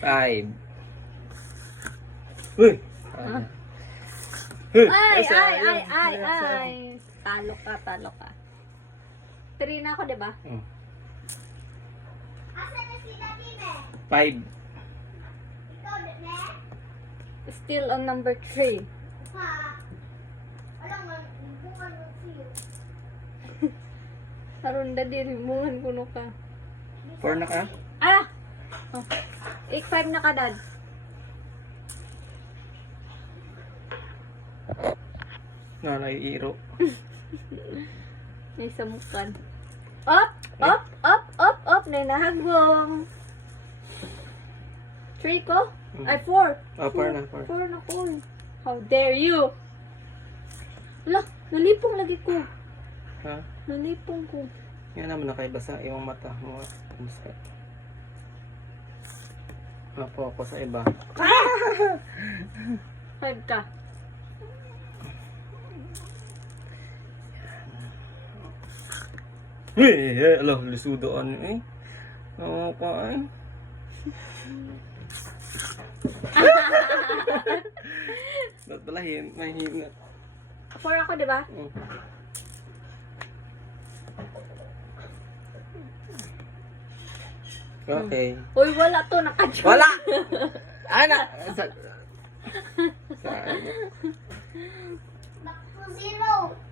5. Uy! Ay. Talo ka. 3 na ako, diba? 5. Still on number 3. Harunda din, mungan kuno ka. 4 na ka? Ah! 8-5 na ka, Dad. Naiiro. May samukan. Up! Nainahagwang. 3 ko? Ay, 4. 4 na. 4 na ko. How dare you? Wala, nalipong lagi ko. Ha? Nalipong ko. Yan naman nakaibasa yung mata mo. Focus sa iba. 5 ka. Alam, lisudoan eh. Oo pa eh. Ba't balahin? Mahina. 4 ako, diba? Okay. Uy, wala to. Naka-joke. Wala! Ana! Sa... Back to 0.